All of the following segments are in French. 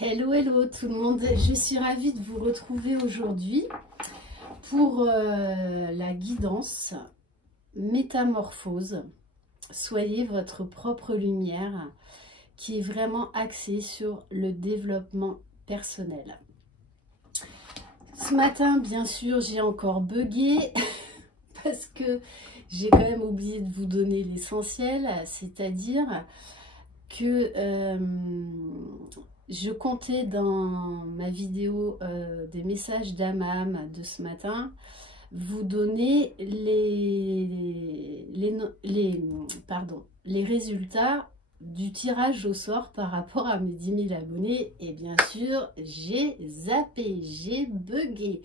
Hello, hello tout le monde, je suis ravie de vous retrouver aujourd'hui pour la guidance métamorphose. Soyez votre propre lumière qui est vraiment axée sur le développement personnel. Ce matin, bien sûr, j'ai encore bugué parce que j'ai quand même oublié de vous donner l'essentiel, c'est-à-dire que je comptais dans ma vidéo des messages d'Amam de ce matin vous donner les résultats du tirage au sort par rapport à mes 10 000 abonnés. Et bien sûr, j'ai zappé, j'ai bugué.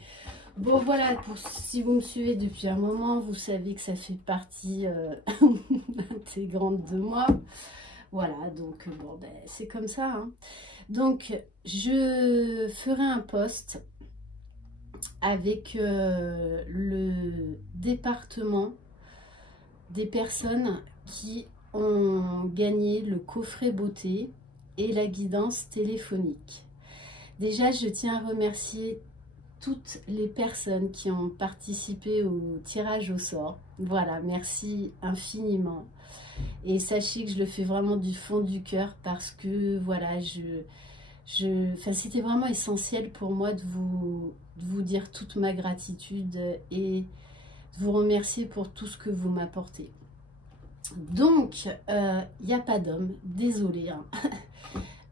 Bon voilà, si vous me suivez depuis un moment, vous savez que ça fait partie intégrante de moi. Voilà, donc bon, ben, c'est comme ça. Hein. Donc, je ferai un post avec le département des personnes qui ont gagné le coffret beauté et la guidance téléphonique. Déjà, je tiens à remercier toutes les personnes qui ont participé au tirage au sort. Voilà, merci infiniment. Et sachez que je le fais vraiment du fond du cœur parce que voilà, c'était vraiment essentiel pour moi de vous dire toute ma gratitude et de vous remercier pour tout ce que vous m'apportez. Donc, il n'y a pas d'homme, désolé. Hein.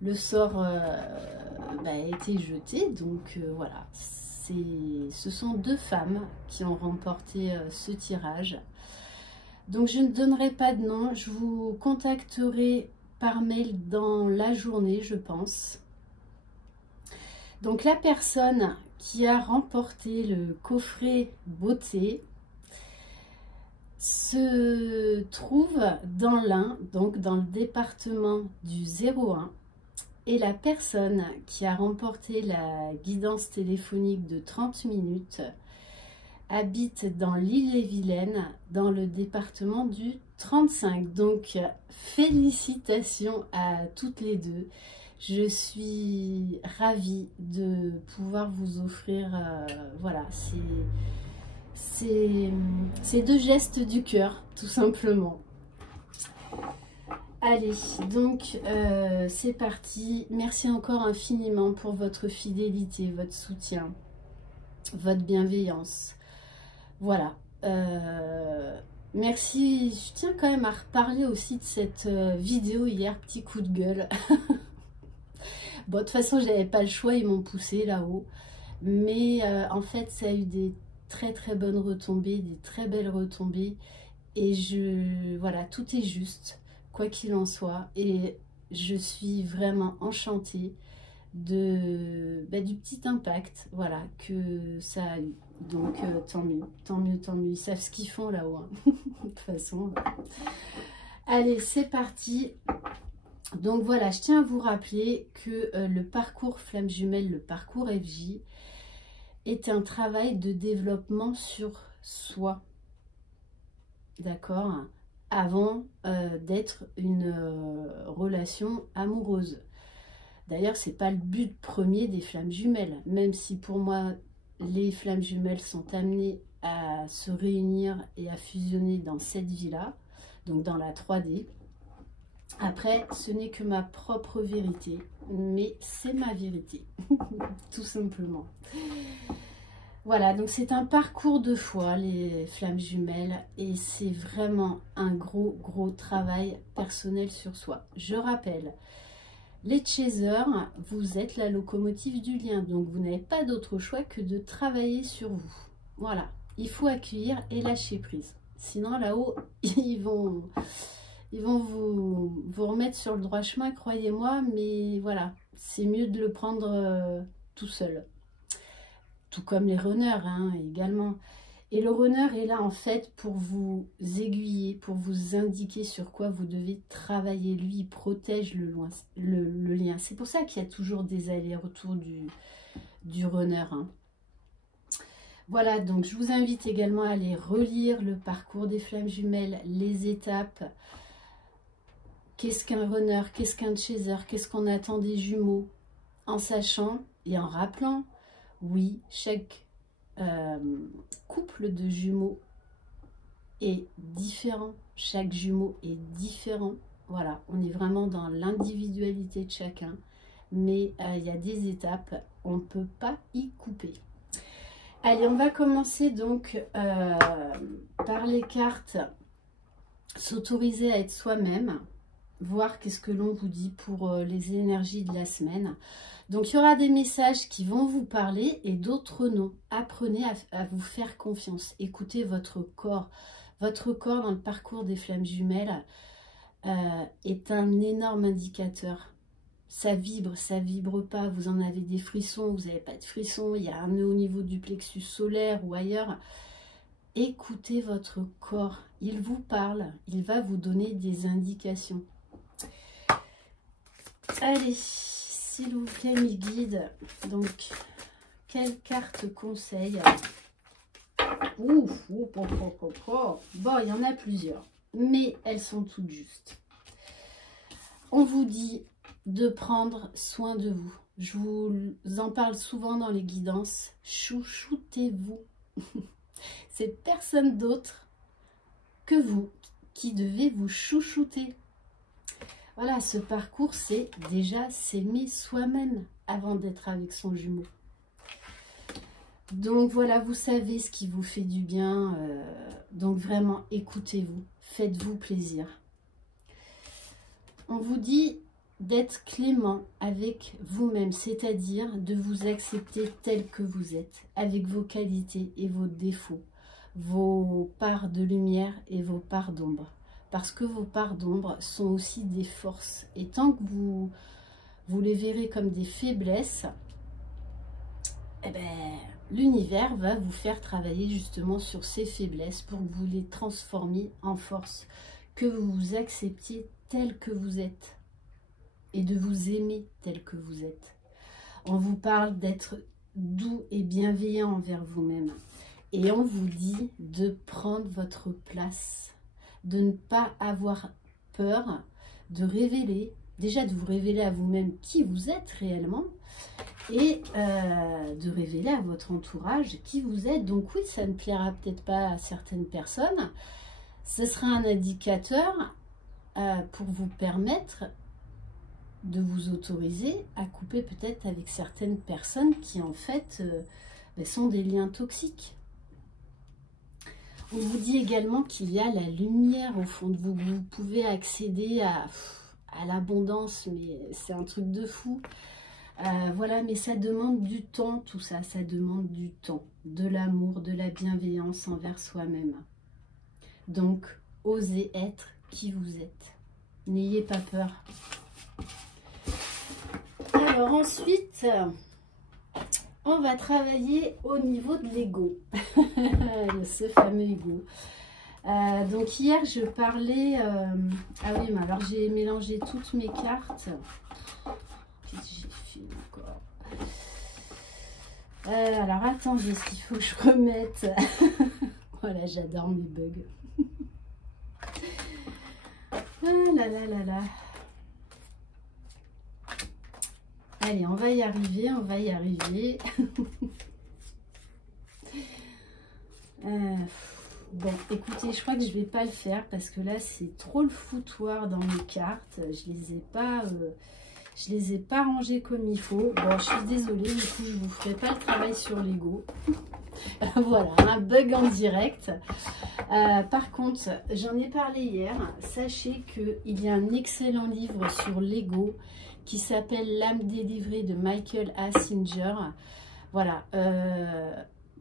Le sort a été jeté, donc voilà. Ce sont deux femmes qui ont remporté ce tirage. Donc je ne donnerai pas de nom, je vous contacterai par mail dans la journée, je pense. Donc la personne qui a remporté le coffret beauté se trouve dans l'Ain, donc dans le département du 01. Et la personne qui a remporté la guidance téléphonique de 30 minutes habite dans l'Ille-et-Vilaine, dans le département du 35. Donc, félicitations à toutes les deux. Je suis ravie de pouvoir vous offrir, voilà, ces deux gestes du cœur, tout simplement. Allez, donc c'est parti. Merci encore infiniment pour votre fidélité, votre soutien, votre bienveillance. Voilà. Merci. Je tiens quand même à reparler aussi de cette vidéo hier, petit coup de gueule. Bon, de toute façon, j'avais pas le choix, ils m'ont poussé là-haut. Mais en fait, ça a eu des très très bonnes retombées, des très belles retombées. Et voilà, tout est juste, quoi qu'il en soit. Et je suis vraiment enchantée du petit impact, voilà, que ça a eu. Donc tant mieux, tant mieux, tant mieux. Ils savent ce qu'ils font là-haut. Hein. De toute façon. Allez, c'est parti. Donc voilà, je tiens à vous rappeler que le parcours Flamme Jumelle, le parcours FJ, est un travail de développement sur soi. D'accord? Avant d'être une relation amoureuse. D'ailleurs, c'est pas le but premier des flammes jumelles, même si pour moi, les flammes jumelles sont amenées à se réunir et à fusionner dans cette vie-là, donc dans la 3D. Après, ce n'est que ma propre vérité, mais c'est ma vérité, tout simplement. Voilà, donc c'est un parcours de foi, les flammes jumelles, et c'est vraiment un gros travail personnel sur soi. Je rappelle, les chasers, vous êtes la locomotive du lien, donc vous n'avez pas d'autre choix que de travailler sur vous. Voilà, il faut accueillir et lâcher prise. Sinon là-haut, ils vont vous remettre sur le droit chemin, croyez-moi, mais voilà, c'est mieux de le prendre tout seul. Tout comme les runners hein, également. Et le runner est là en fait pour vous aiguiller, pour vous indiquer sur quoi vous devez travailler. Lui, il protège le lien. C'est pour ça qu'il y a toujours des allers-retours du runner. Hein. Voilà, donc je vous invite également à aller relire le parcours des flammes jumelles, les étapes. Qu'est-ce qu'un runner? Qu'est-ce qu'un chaser? Qu'est-ce qu'on attend des jumeaux? en sachant et en rappelant, oui, chaque couple de jumeaux est différent, chaque jumeau est différent. Voilà, on est vraiment dans l'individualité de chacun, mais il y a des étapes, on ne peut pas y couper. Allez, on va commencer donc par les cartes, s'autoriser à être soi-même, voir qu'est-ce que l'on vous dit pour les énergies de la semaine. Donc, il y aura des messages qui vont vous parler et d'autres non. Apprenez à vous faire confiance. Écoutez votre corps. Votre corps dans le parcours des flammes jumelles est un énorme indicateur. Ça vibre pas. Vous en avez des frissons, vous n'avez pas de frissons. Il y a un nœud au niveau du plexus solaire ou ailleurs. Écoutez votre corps. Il vous parle. Il va vous donner des indications. Allez, s'il vous plaît, mes guides. Donc, quelle carte conseil? Bon, il y en a plusieurs, mais elles sont toutes justes. On vous dit de prendre soin de vous. Je vous en parle souvent dans les guidances. Chouchoutez-vous. C'est personne d'autre que vous qui devez vous chouchouter. Voilà, ce parcours, c'est déjà s'aimer soi-même avant d'être avec son jumeau. Donc voilà, vous savez ce qui vous fait du bien. Donc vraiment, écoutez-vous, faites-vous plaisir. On vous dit d'être clément avec vous-même, c'est-à-dire de vous accepter tel que vous êtes, avec vos qualités et vos défauts, vos parts de lumière et vos parts d'ombre. Parce que vos parts d'ombre sont aussi des forces. Et tant que vous les verrez comme des faiblesses, eh ben, l'univers va vous faire travailler justement sur ces faiblesses pour que vous les transformiez en force. Que vous vous acceptiez tel que vous êtes. Et de vous aimer tel que vous êtes. On vous parle d'être doux et bienveillant envers vous-même. Et on vous dit de prendre votre place. De ne pas avoir peur de révéler, déjà de vous révéler à vous-même qui vous êtes réellement et de révéler à votre entourage qui vous êtes. Donc oui, ça ne plaira peut-être pas à certaines personnes. Ce sera un indicateur pour vous permettre de vous autoriser à couper peut-être avec certaines personnes qui en fait sont des liens toxiques. On vous dit également qu'il y a la lumière au fond de vous. Vous pouvez accéder à l'abondance, mais c'est un truc de fou. Voilà, mais ça demande du temps, tout ça. Ça demande du temps, de l'amour, de la bienveillance envers soi-même. Donc, osez être qui vous êtes. N'ayez pas peur. Alors ensuite, on va travailler au niveau de l'ego, ce fameux ego. Donc hier, je parlais... ah oui, mais alors j'ai mélangé toutes mes cartes. Qu'est-ce que j'ai fait encore? Alors attendez, ce qu'il faut que je remette. Voilà, j'adore mes bugs. Ah là là là là. Allez, on va y arriver, on va y arriver. Bon, écoutez, je crois que je vais pas le faire parce que là, c'est trop le foutoir dans mes cartes. Je les ai pas rangées comme il faut. Bon, je suis désolée, du coup, je vous ferai pas le travail sur l'ego. Voilà, un bug en direct. Par contre, j'en ai parlé hier. Sachez qu'il y a un excellent livre sur l'ego qui s'appelle L'âme délivrée de Michael A. Singer. Voilà,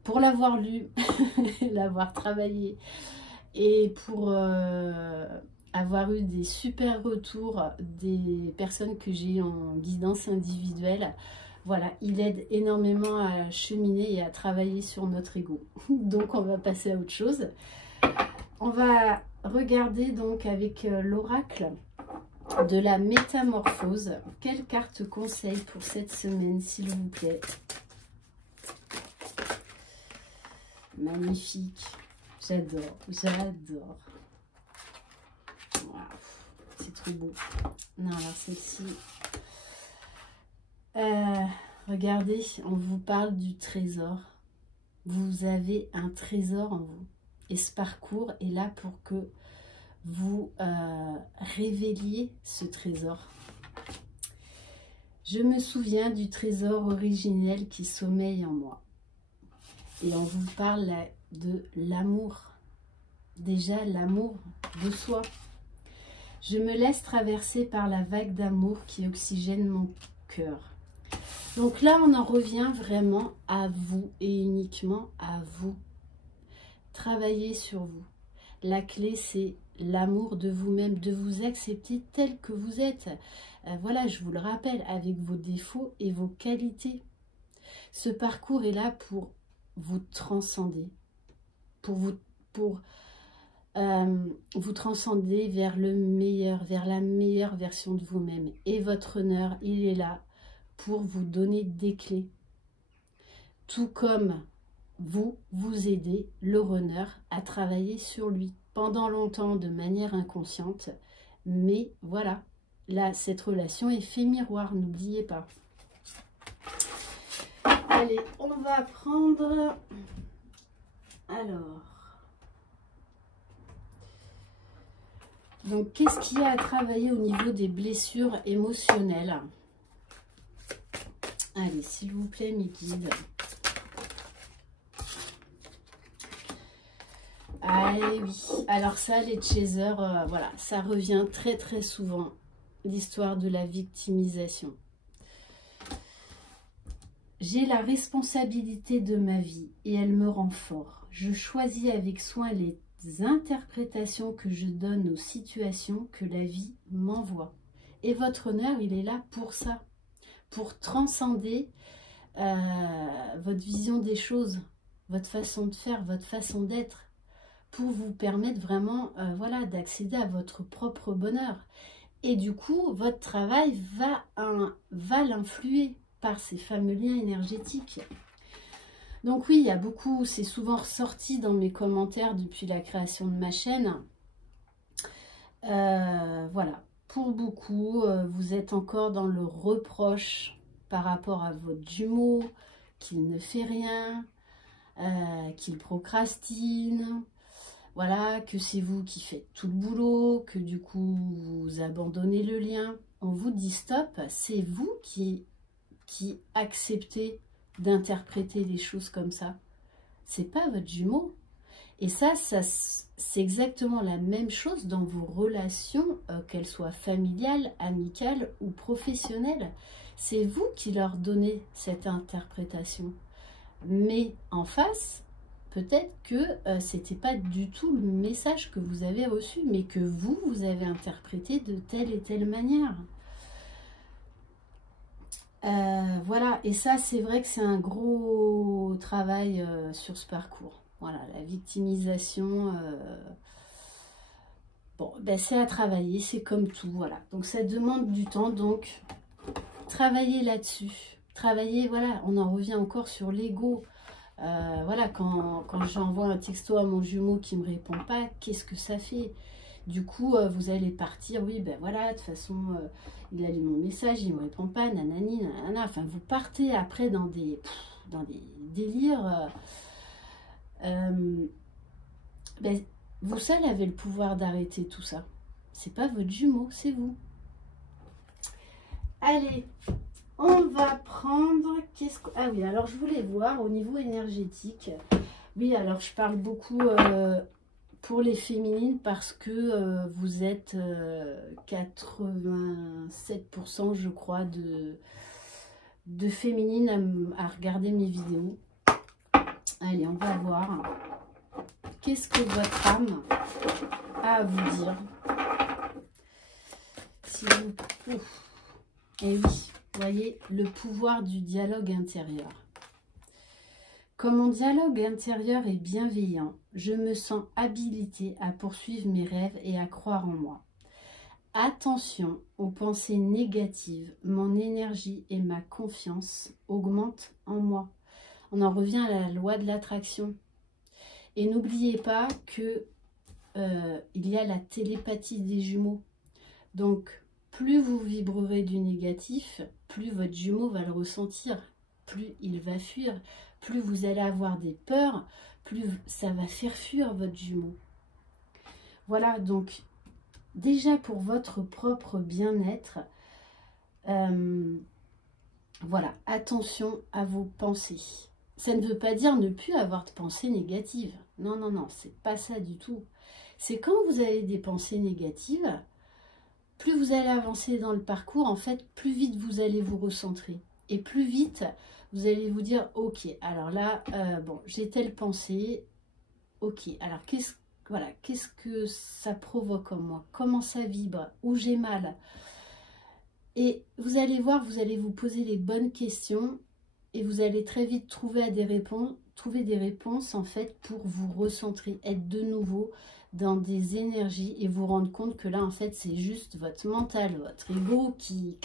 pour l'avoir lu, l'avoir travaillé et pour avoir eu des super retours des personnes que j'ai en guidance individuelle, voilà, il aide énormément à cheminer et à travailler sur notre ego. Donc on va passer à autre chose. On va regarder donc avec l'oracle de la métamorphose. Quelle carte conseil pour cette semaine, s'il vous plaît? Magnifique. J'adore, j'adore. Wow, c'est trop beau. Non, alors celle-ci... Regardez, on vous parle du trésor. Vous avez un trésor en vous. Et ce parcours est là pour que vous révéliez ce trésor. Je me souviens du trésor originel qui sommeille en moi. Et on vous parle de l'amour. Déjà, l'amour de soi. Je me laisse traverser par la vague d'amour qui oxygène mon cœur. Donc là, on en revient vraiment à vous et uniquement à vous. Travaillez sur vous. La clé, c'est l'amour de vous-même, de vous accepter tel que vous êtes. Voilà, je vous le rappelle, avec vos défauts et vos qualités. Ce parcours est là pour vous transcender, pour vous transcender vers le meilleur, vers la meilleure version de vous-même. Et votre honneur, il est là pour vous donner des clés. Tout comme vous aidez le runner à travailler sur lui pendant longtemps de manière inconsciente. Mais voilà, là, cette relation est fait miroir, n'oubliez pas. Allez, on va prendre... Alors... Donc, qu'est-ce qu'il y a à travailler au niveau des blessures émotionnelles? Allez, s'il vous plaît, mes guides. Allez, oui. Alors ça, les chasers, voilà, ça revient très très souvent. L'histoire de la victimisation. J'ai la responsabilité de ma vie et elle me rend fort. Je choisis avec soin les interprétations que je donne aux situations que la vie m'envoie. Et votre honneur, il est là pour ça, pour transcender votre vision des choses, votre façon de faire, votre façon d'être, pour vous permettre vraiment voilà, d'accéder à votre propre bonheur. Et du coup, votre travail va l'influer par ces fameux liens énergétiques. Donc oui, il y a beaucoup, c'est souvent ressorti dans mes commentaires depuis la création de ma chaîne. Voilà, pour beaucoup, vous êtes encore dans le reproche par rapport à votre jumeau, qu'il ne fait rien, qu'il procrastine, voilà, que c'est vous qui faites tout le boulot, que du coup vous abandonnez le lien. On vous dit stop, c'est vous qui acceptez d'interpréter les choses comme ça. C'est pas votre jumeau. Et ça c'est exactement la même chose dans vos relations, qu'elles soient familiales, amicales ou professionnelles. C'est vous qui leur donnez cette interprétation. Mais en face, peut-être que c'était pas du tout le message que vous avez reçu, mais que vous avez interprété de telle et telle manière. Voilà, et ça c'est vrai que c'est un gros travail sur ce parcours. Voilà, la victimisation, bon, ben c'est à travailler, c'est comme tout, voilà. Donc ça demande du temps, donc travailler là-dessus. Travailler, voilà, on en revient encore sur l'ego. Voilà, quand j'envoie un texto à mon jumeau qui ne me répond pas, qu'est-ce que ça fait? Du coup, vous allez partir, oui, ben voilà, de toute façon, il a lu mon message, il ne me répond pas, nanani, nanana. Enfin, vous partez après dans des délires. Ben, vous seul avez le pouvoir d'arrêter tout ça. C'est pas votre jumeau, c'est vous. Allez, on va prendre... Ah oui, alors je voulais voir au niveau énergétique. Oui, alors je parle beaucoup... pour les féminines parce que vous êtes 87% je crois de féminines à regarder mes vidéos. Allez, on va voir qu'est-ce que votre âme a à vous dire. Si vous... Et oui, vous voyez le pouvoir du dialogue intérieur. Comme mon dialogue intérieur est bienveillant, je me sens habilitée à poursuivre mes rêves et à croire en moi. Attention aux pensées négatives, mon énergie et ma confiance augmentent en moi. On en revient à la loi de l'attraction. Et n'oubliez pas que il y a la télépathie des jumeaux. Donc, plus vous vibrerez du négatif, plus votre jumeau va le ressentir, plus il va fuir, plus vous allez avoir des peurs, plus ça va faire fuir votre jumeau. Voilà, donc déjà pour votre propre bien-être, voilà, attention à vos pensées. Ça ne veut pas dire ne plus avoir de pensées négatives. Non, non, non, c'est pas ça du tout. C'est quand vous avez des pensées négatives, plus vous allez avancer dans le parcours, en fait, plus vite vous allez vous recentrer. Et plus vite, vous allez vous dire, ok, alors là, bon, j'ai telle pensée, ok, alors qu'est-ce que ça provoque en moi? Comment ça vibre? Où j'ai mal? Et vous allez voir, vous allez vous poser les bonnes questions et vous allez très vite trouver des réponses en fait pour vous recentrer, être de nouveau dans des énergies et vous rendre compte que là en fait c'est juste votre mental, votre ego qui,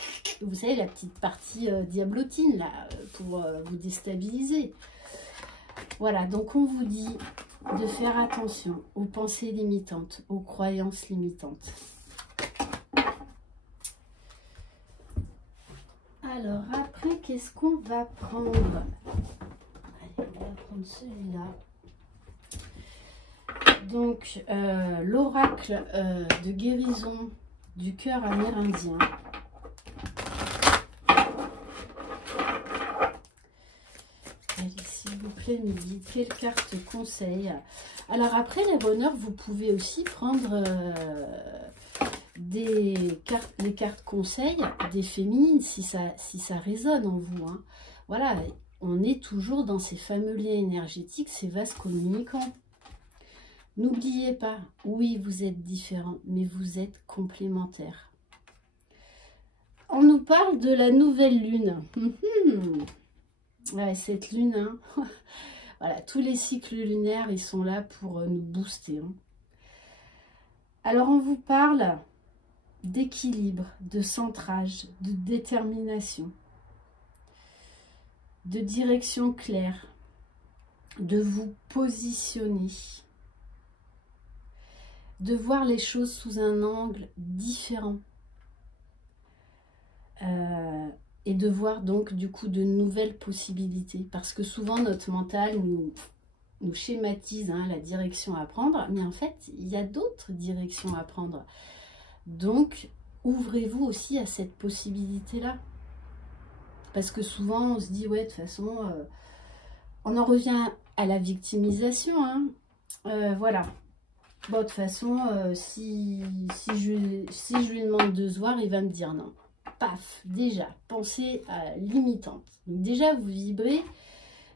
vous savez, la petite partie diablotine là pour vous déstabiliser. Voilà, donc on vous dit de faire attention aux pensées limitantes, aux croyances limitantes. Alors après, qu'est-ce qu'on va prendre? Allez, on va prendre celui-là. Donc, l'oracle de guérison du cœur amérindien. Allez, s'il vous plaît, me dites quelle carte conseil. Alors après, les runners, vous pouvez aussi prendre les cartes conseils des féminines, si ça résonne en vous. Hein. Voilà, on est toujours dans ces fameux liens énergétiques, ces vases communicants. N'oubliez pas, oui, vous êtes différents, mais vous êtes complémentaires. On nous parle de la nouvelle lune. Ouais, cette lune, hein. Voilà, tous les cycles lunaires, ils sont là pour nous booster. Hein. Alors, on vous parle d'équilibre, de centrage, de détermination, de direction claire, de vous positionner, de voir les choses sous un angle différent et de voir donc du coup de nouvelles possibilités, parce que souvent notre mental nous schématise hein, la direction à prendre, mais en fait il y a d'autres directions à prendre. Donc, ouvrez-vous aussi à cette possibilité-là. Parce que souvent, on se dit, ouais, de toute façon, on en revient à la victimisation. Hein. Voilà. Bon, de toute façon, si je lui demande de se voir, il va me dire non. Paf, déjà, pensée limitante. Donc déjà, vous vibrez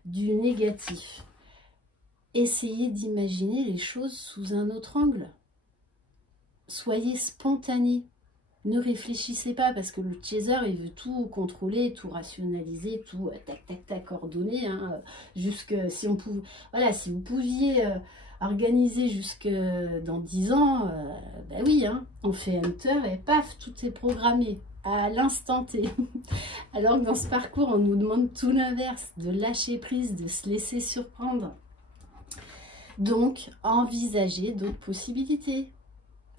du négatif. Essayez d'imaginer les choses sous un autre angle. Soyez spontané. Ne réfléchissez pas parce que le chaser, il veut tout contrôler, tout rationaliser, tout tac, tac, tac, ordonner. Hein, jusque, si on pouvait, voilà, si vous pouviez organiser jusque dans 10 ans, ben oui, hein, on fait enter et paf, tout est programmé à l'instant T. Alors que dans ce parcours, on nous demande tout l'inverse, de lâcher prise, de se laisser surprendre. Donc, envisagez d'autres possibilités.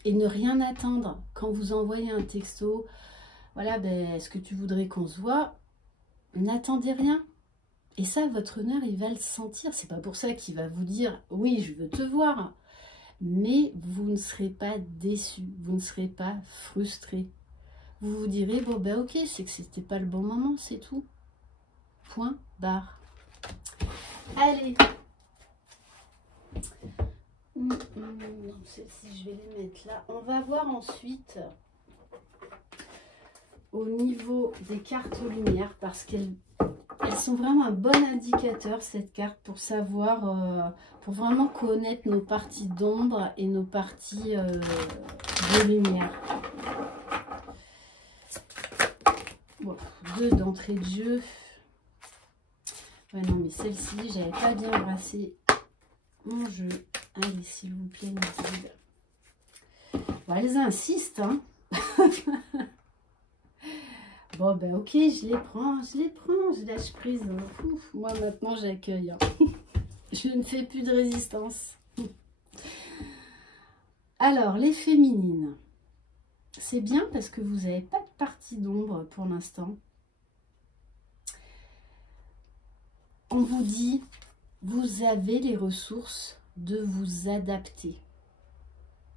Et ne rien attendre. Quand vous envoyez un texto, voilà, ben, est-ce que tu voudrais qu'on se voit? N'attendez rien. Et ça, votre honneur, il va le sentir. C'est pas pour ça qu'il va vous dire, oui, je veux te voir. Mais vous ne serez pas déçu. Vous ne serez pas frustré. Vous vous direz, bon, ben ok, c'est que c'était pas le bon moment, c'est tout. Point, barre. Allez. Non, celle-ci, je vais les mettre là. On va voir ensuite au niveau des cartes lumière parce qu'elles sont vraiment un bon indicateur, cette carte, pour savoir, pour vraiment connaître nos parties d'ombre et nos parties de lumière. Bon, 2 d'entrée de jeu. Ouais, non, mais celle-ci, j'avais pas bien brassé mon jeu. Allez, s'il vous plaît, Mathilde. Bon, elles insistent, hein. Bon, ben ok, je lâche prise. Ouf, moi, maintenant, j'accueille. Hein. Je ne fais plus de résistance. Alors, les féminines. c'est bien parce que vous n'avez pas de partie d'ombre pour l'instant. On vous dit, vous avez les ressources de vous adapter,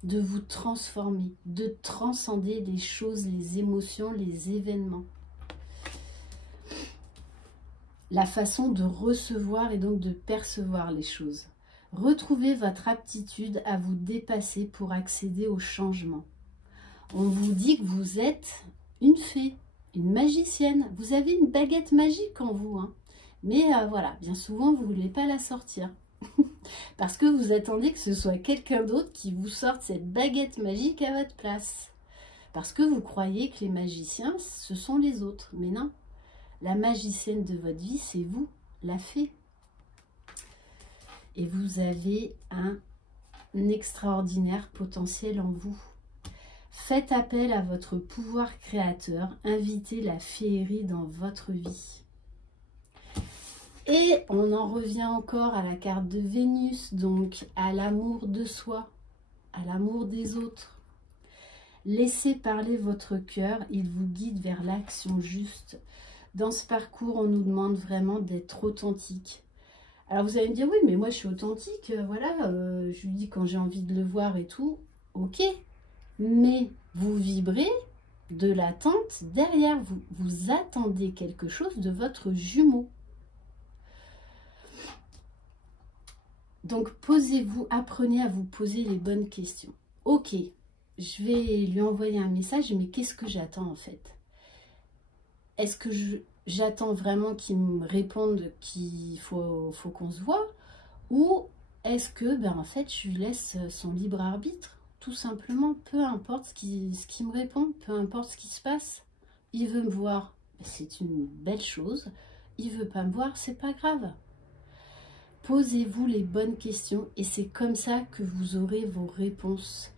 de vous transformer, de transcender les choses, les émotions, les événements. La façon de recevoir et donc de percevoir les choses. Retrouvez votre aptitude à vous dépasser pour accéder au changement. On vous dit que vous êtes une fée, une magicienne. Vous avez une baguette magique en vous, hein. Mais voilà, bien souvent, vous ne voulez pas la sortir. Parce que vous attendez que ce soit quelqu'un d'autre qui vous sorte cette baguette magique à votre place. Parce que vous croyez que les magiciens, ce sont les autres. Mais non, la magicienne de votre vie, c'est vous, la fée. Et vous avez un extraordinaire potentiel en vous. Faites appel à votre pouvoir créateur. Invitez la féerie dans votre vie. Et on en revient encore à la carte de Vénus, donc à l'amour de soi, à l'amour des autres. Laissez parler votre cœur, il vous guide vers l'action juste. Dans ce parcours, on nous demande vraiment d'être authentique. Alors vous allez me dire, oui, mais moi je suis authentique, voilà, je lui dis quand j'ai envie de le voir et tout, ok. Mais vous vibrez de l'attente derrière, vous attendez quelque chose de votre jumeau. Donc, posez-vous, apprenez à vous poser les bonnes questions. Ok, je vais lui envoyer un message, mais qu'est-ce que j'attends en fait? Est-ce que j'attends vraiment qu'il me réponde qu'il faut qu'on se voit? Ou est-ce que, ben, en fait, je lui laisse son libre arbitre? Tout simplement, peu importe ce qui me répond, peu importe ce qui se passe. Il veut me voir, c'est une belle chose. Il veut pas me voir, c'est pas grave. Posez-vous les bonnes questions et c'est comme ça que vous aurez vos réponses.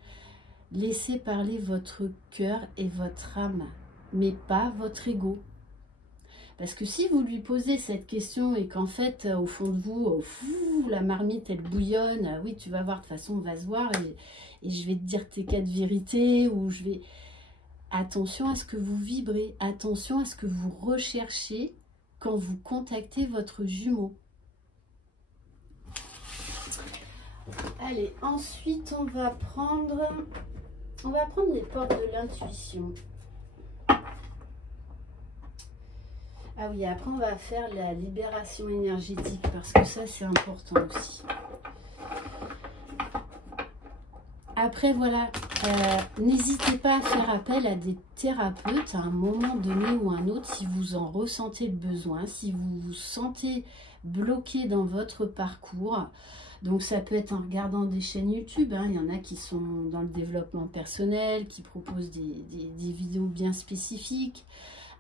Laissez parler votre cœur et votre âme, mais pas votre ego. Parce que si vous lui posez cette question et qu'en fait, au fond de vous, la marmite, elle bouillonne, oui, tu vas voir, de toute façon, on va se voir et je vais te dire tes 4 vérités ou je vais... Attention à ce que vous vibrez, attention à ce que vous recherchez quand vous contactez votre jumeau. Allez, ensuite on va prendre les portes de l'intuition. Ah oui, après on va faire la libération énergétique parce que ça c'est important aussi. Après voilà, n'hésitez pas à faire appel à des thérapeutes à un moment donné ou un autre si vous en ressentez le besoin, si vous vous sentez bloqué dans votre parcours. Donc ça peut être en regardant des chaînes YouTube, hein. Il y en a qui sont dans le développement personnel, qui proposent des vidéos bien spécifiques.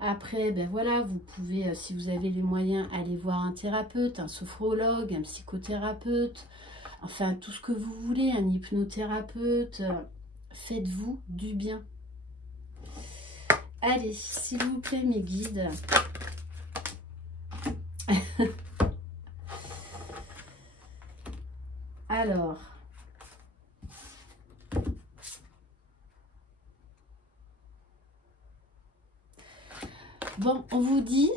Après, ben voilà, vous pouvez, si vous avez les moyens, aller voir un thérapeute, un sophrologue, un psychothérapeute, enfin tout ce que vous voulez, un hypnothérapeute. Faites-vous du bien. Allez, s'il vous plaît mes guides. Alors, bon, on vous dit,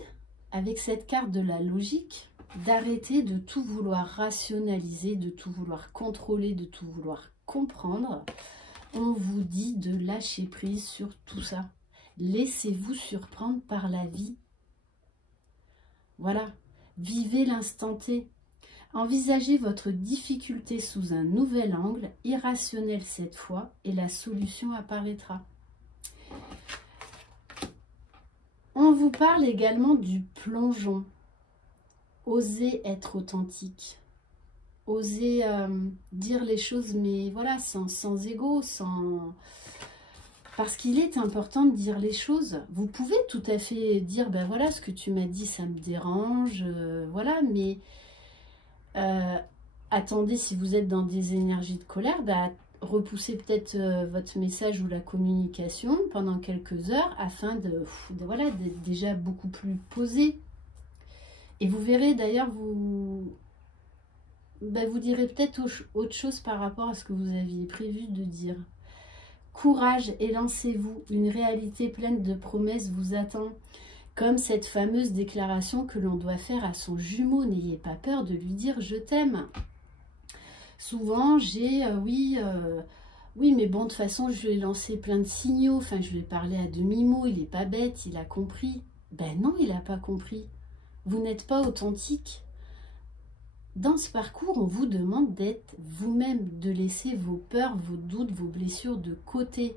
avec cette carte de la logique, d'arrêter de tout vouloir rationaliser, de tout vouloir contrôler, de tout vouloir comprendre. On vous dit de lâcher prise sur tout ça. Laissez-vous surprendre par la vie. Voilà, vivez l'instant T. Envisagez votre difficulté sous un nouvel angle, irrationnel cette fois, et la solution apparaîtra. On vous parle également du plongeon. Osez être authentique. Osez dire les choses, mais voilà, sans ego, sans... Parce qu'il est important de dire les choses. Vous pouvez tout à fait dire, ben voilà, ce que tu m'as dit, ça me dérange, voilà, mais... attendez, si vous êtes dans des énergies de colère, bah, repoussez peut-être votre message ou la communication pendant quelques heures afin voilà, d'être déjà beaucoup plus posé. Et vous verrez d'ailleurs, vous direz peut-être autre chose par rapport à ce que vous aviez prévu de dire. Courage et lancez-vous, une réalité pleine de promesses vous attend. Comme cette fameuse déclaration que l'on doit faire à son jumeau, n'ayez pas peur de lui dire « je t'aime ». Souvent, j'ai oui, mais bon, de toute façon, je lui ai lancé plein de signaux, enfin, je lui ai parlé à demi-mot, il n'est pas bête, il a compris. Ben non, il n'a pas compris. Vous n'êtes pas authentique. Dans ce parcours, on vous demande d'être vous-même, de laisser vos peurs, vos doutes, vos blessures de côté.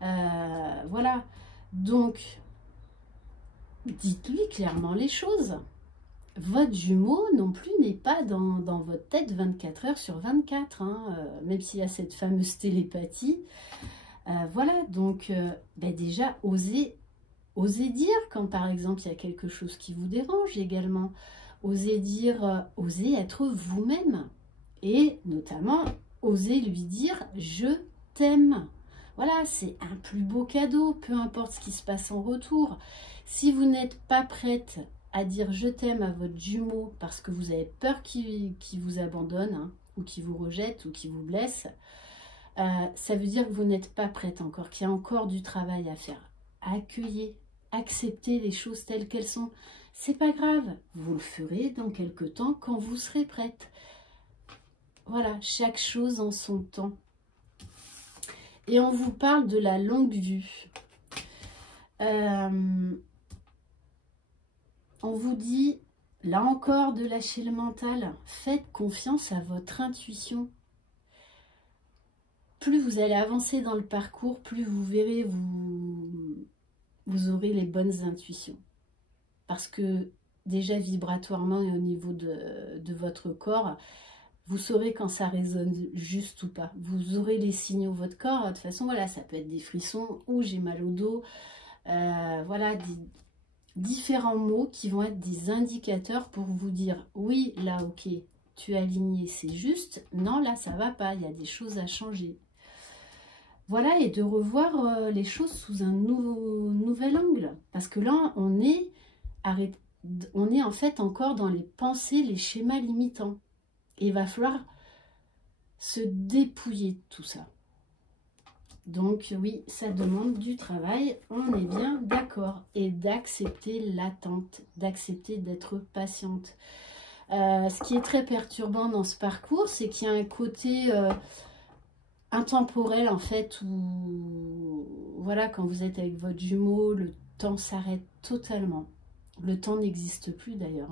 Voilà, donc, dites-lui clairement les choses. Votre jumeau non plus n'est pas dans votre tête 24 heures sur 24, hein, même s'il y a cette fameuse télépathie. Voilà, donc déjà, osez dire quand par exemple il y a quelque chose qui vous dérange également. Osez dire, osez être vous-même. Et notamment, osez lui dire « je t'aime ». Voilà, c'est un plus beau cadeau, peu importe ce qui se passe en retour. Si vous n'êtes pas prête à dire « je t'aime » à votre jumeau parce que vous avez peur qu'il vous abandonne, hein, ou qu'il vous rejette, ou qu'il vous blesse, ça veut dire que vous n'êtes pas prête encore, qu'il y a encore du travail à faire. Accueillez, acceptez les choses telles qu'elles sont. C'est pas grave, vous le ferez dans quelque temps quand vous serez prête. Voilà, chaque chose en son temps. Et on vous parle de la longue vue. On vous dit, là encore, de lâcher le mental. Faites confiance à votre intuition. Plus vous allez avancer dans le parcours, plus vous verrez, vous aurez les bonnes intuitions. Parce que déjà vibratoirement et au niveau de votre corps, vous saurez quand ça résonne juste ou pas. Vous aurez les signaux de votre corps. De toute façon, voilà, ça peut être des frissons ou j'ai mal au dos. Voilà, différents mots qui vont être des indicateurs pour vous dire oui, là, ok, tu es aligné, c'est juste. Non, là, ça va pas, il y a des choses à changer. Voilà, et de revoir les choses sous un nouvel angle. Parce que là, on est en fait encore dans les pensées, les schémas limitants. Et il va falloir se dépouiller de tout ça. Donc oui, ça demande du travail, on est bien d'accord. Et d'accepter l'attente, d'accepter d'être patiente. Ce qui est très perturbant dans ce parcours, c'est qu'il y a un côté intemporel en fait, où voilà, quand vous êtes avec votre jumeau, le temps s'arrête totalement. Le temps n'existe plus d'ailleurs.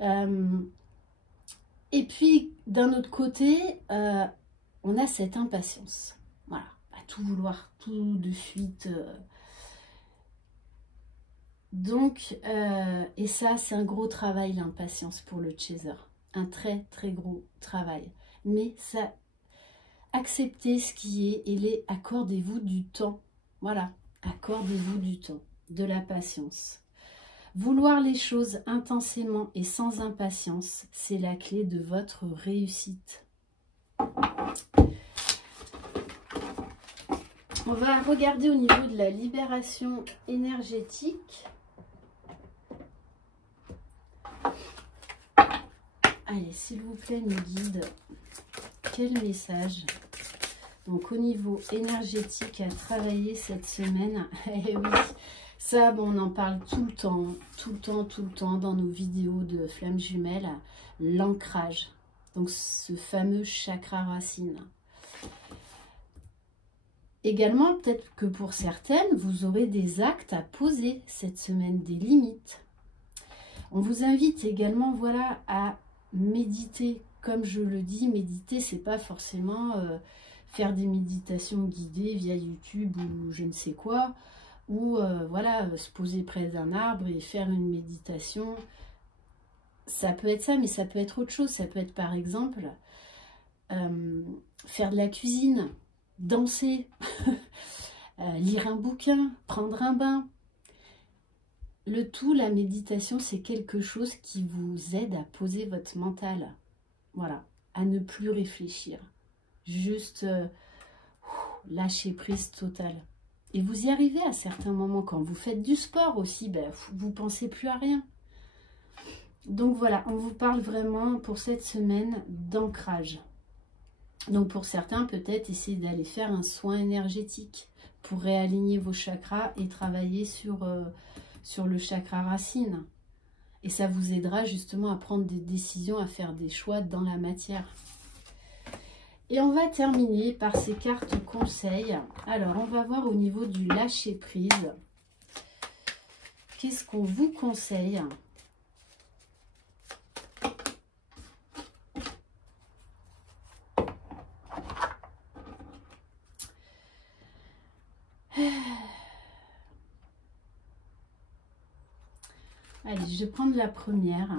Hein. Et puis, d'un autre côté, on a cette impatience. Voilà, à tout vouloir, tout de suite. Donc, et ça, c'est un gros travail, l'impatience pour le chaser. Un très, très gros travail. Mais ça, acceptez ce qui est et accordez-vous du temps. Voilà, accordez-vous du temps, de la patience. Vouloir les choses intensément et sans impatience, c'est la clé de votre réussite. On va regarder au niveau de la libération énergétique. Allez, s'il vous plaît, nos guides, quel message? Donc, au niveau énergétique à travailler cette semaine, eh oui. Ça, bon, on en parle tout le temps dans nos vidéos de flammes jumelles, l'ancrage. Donc, ce fameux chakra racine. Également, peut-être que pour certaines, vous aurez des actes à poser cette semaine, des limites. On vous invite également, voilà, à méditer. Comme je le dis, méditer, c'est pas forcément faire des méditations guidées via YouTube ou je ne sais quoi. Ou voilà, se poser près d'un arbre et faire une méditation. Ça peut être ça, mais ça peut être autre chose. Ça peut être par exemple faire de la cuisine, danser, lire un bouquin, prendre un bain. Le tout, la méditation, c'est quelque chose qui vous aide à poser votre mental. Voilà, à ne plus réfléchir. Juste lâcher prise totale. Et vous y arrivez à certains moments. Quand vous faites du sport aussi, ben, vous ne pensez plus à rien. Donc voilà, on vous parle vraiment pour cette semaine d'ancrage. Donc pour certains, peut-être essayer d'aller faire un soin énergétique pour réaligner vos chakras et travailler sur le chakra racine. Et ça vous aidera justement à prendre des décisions, à faire des choix dans la matière. Et on va terminer par ces cartes conseils. Alors, on va voir au niveau du lâcher prise. Qu'est-ce qu'on vous conseille ? Allez, je vais prendre la première.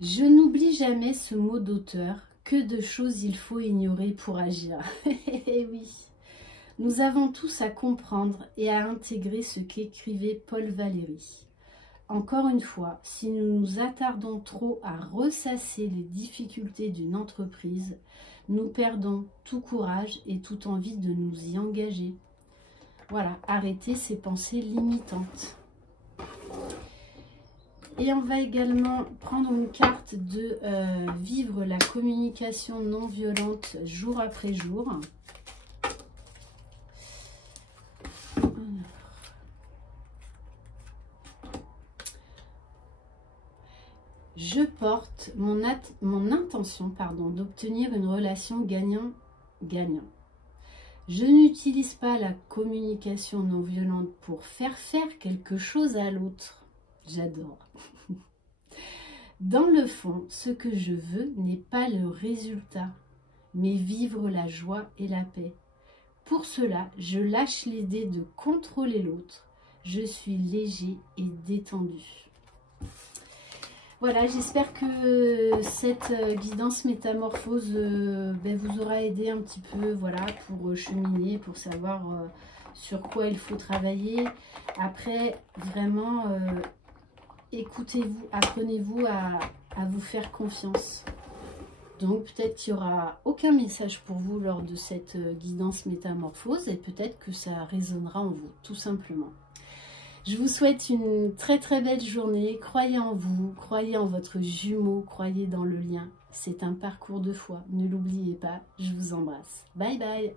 Je n'oublie jamais ce mot d'auteur. Que de choses il faut ignorer pour agir. Eh oui, nous avons tous à comprendre et à intégrer ce qu'écrivait Paul Valéry. Encore une fois, si nous nous attardons trop à ressasser les difficultés d'une entreprise, nous perdons tout courage et toute envie de nous y engager. Voilà, arrêtez ces pensées limitantes. Et on va également prendre une carte de vivre la communication non violente jour après jour. Je porte mon intention d'obtenir une relation gagnant-gagnant. Je n'utilise pas la communication non violente pour faire quelque chose à l'autre. J'adore. Dans le fond, ce que je veux n'est pas le résultat, mais vivre la joie et la paix. Pour cela, je lâche l'idée de contrôler l'autre. Je suis léger et détendu. Voilà, j'espère que cette guidance métamorphose vous aura aidé un petit peu, voilà, pour cheminer, pour savoir sur quoi il faut travailler. Après, vraiment, écoutez-vous, apprenez-vous à vous faire confiance. Donc peut-être qu'il n'y aura aucun message pour vous lors de cette guidance métamorphose et peut-être que ça résonnera en vous, tout simplement. Je vous souhaite une très très belle journée. Croyez en vous, croyez en votre jumeau, croyez dans le lien. C'est un parcours de foi, ne l'oubliez pas. Je vous embrasse. Bye bye.